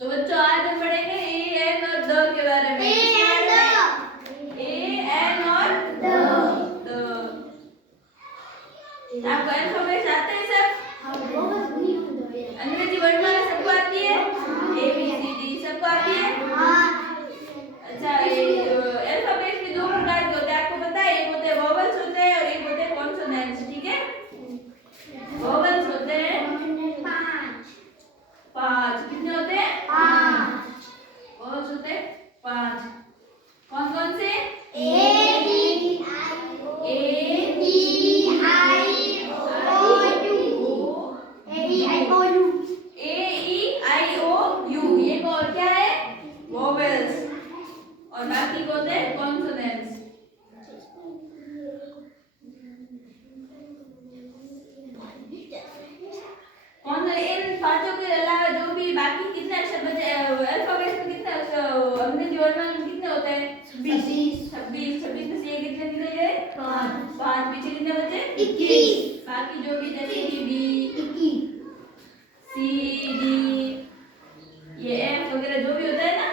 तो बच्चों आज हम पढ़ेंगे ए एन और द के बारे में। ए एन और द। आपको अल्फाबेट आते हैं सब? अंग्रेजी वर्णमाला सबको आती है? ए बी सी डी सबको आती है? अच्छा, अल्फाबेट भी दो प्रकार के होते हैं, आपको पता है? एक होते हैं वोवेल्स होते हैं और एक होते हैं कॉन्सोनेंट्स। ठीक है, वोवेल्स होते हैं 5। कितने होते हैं? 5। वोवेल्स होते हैं 5। कौन कौन से? A B I O you, ये कौन क्या है? वोवेल्स। और बाकी को होते हैं कॉन्सोनेंट्स। इन पांचों के अलावा जो भी बाकी कितने अक्षर बचे अल्फाबेट में, कितने अंग्रेजी वर्णमाला में कितने होते हैं? 26 में से ये कितने निकल गए? 5। पीछे कितने बचे? 21। बाकी जो भी जैसे कि बी सी डी ये एफ वगैरह जो भी होता है ना,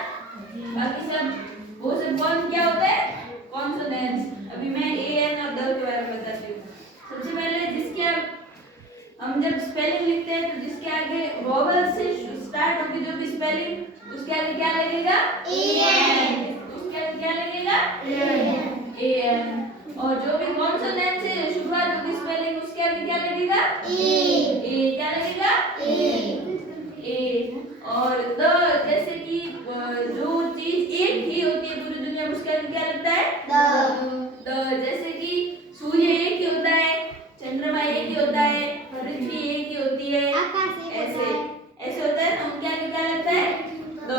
बाकी सब वो सब कौन क्या होता है? कॉन्सोनेंट्स। अभी मैं ए एन और द के बारे में बताती हूँ। सबसे पहले जिसके हम जब स्पेलिंग लिखते हैं तो जिसके आगे वोवेल से स्टार्ट होगी जो भी स्पेलिंग, उसके आगे क्या लगेगा? एन। उसके आगे क्या लगेगा? एन। और जो भी कॉन्सोनेंट से शुरुआत होगी स्पेलिंग, उसके आगे क्या लगेगा? ए। क्या लगेगा? ए। और द जैसे कि जो चीज एक ही होती है पूरी दुनिया में, उसके आगे क्या लगता है? द। जैसे कि सूर्य एक ही होता है, चंद्रमा एक ही होता है, पृथ्वी एक ही होती है, ऐसे ऐसे होता है ना, उनके आगे क्या लगता है? द।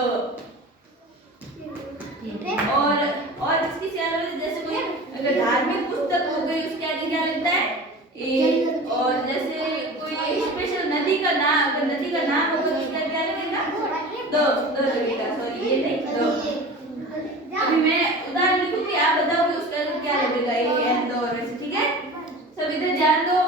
और इसकी जैसे कोई अगर धार्मिक पुस्तक हो गई, उसके आगे क्या लगता है? ए। और जैसे कोई स्पेशल नदी का नाम, अगर नदी का नाम होगा तो उसके आगे क्या लगेगा? द लगेगा। सॉरी, ये नहीं, द। अभी मैं उदाहरण लिखूंगी, आप बताओगे उसका क्या लगेगा? ए एन द और ऐसे। ठीक है, सब इधर ध्यान दो।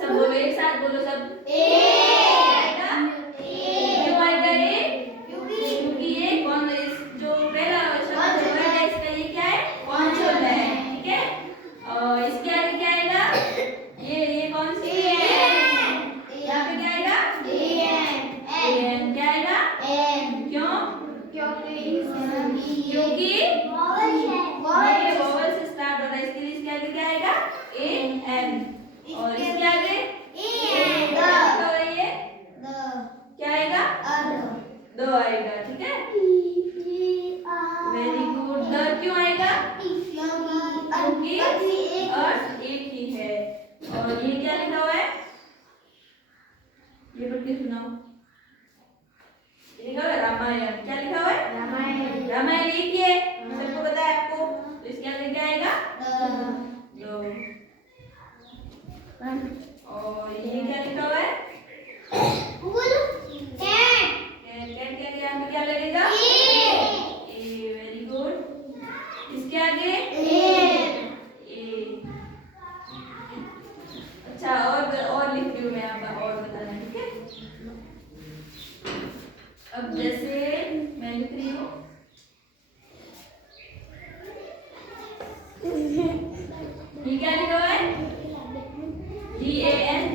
सब बोलो एक साथ, बोलो सब। आएगा? क्यों आएगा ए? क्योंकि ये कौन जो पहला शब्द है इसका ये क्या है? कॉन्सोनेंट। ठीक है, और इसके आगे क्या आएगा? ये कौन सी है? यहाँ पे क्या आएगा? एन। क्या आएगा? क्यों? क्योंकि ये वोवेल से स्टार्ट हो रहा है, इसके लिए इसके आगे क्या आएगा? A N. और इसके आगे क्या आएगा? द आएगा। ठीक है, वेरी गुड। द क्यों आएगा? क्योंकि अर्थ एक ही है। और ये क्या लिखा हुआ है? ये पढ़ के सुनाओ। लिखा हुआ है रामायण। क्या लिखा हुआ है? रामायण एक ही है, सबको पता है आपको। तो इसके आगे क्या आएगा? दो। और ये क्या लिखा हुआ है? कैट के आगे क्या लगेगा? ए। Very good. इसके आगे ए। अच्छा, और लिख रही हूँ मैं, आप और बताना। ठीक है, अब जैसे मैं लिख रही हूँ ये क्या लिखा हुआ है? GAN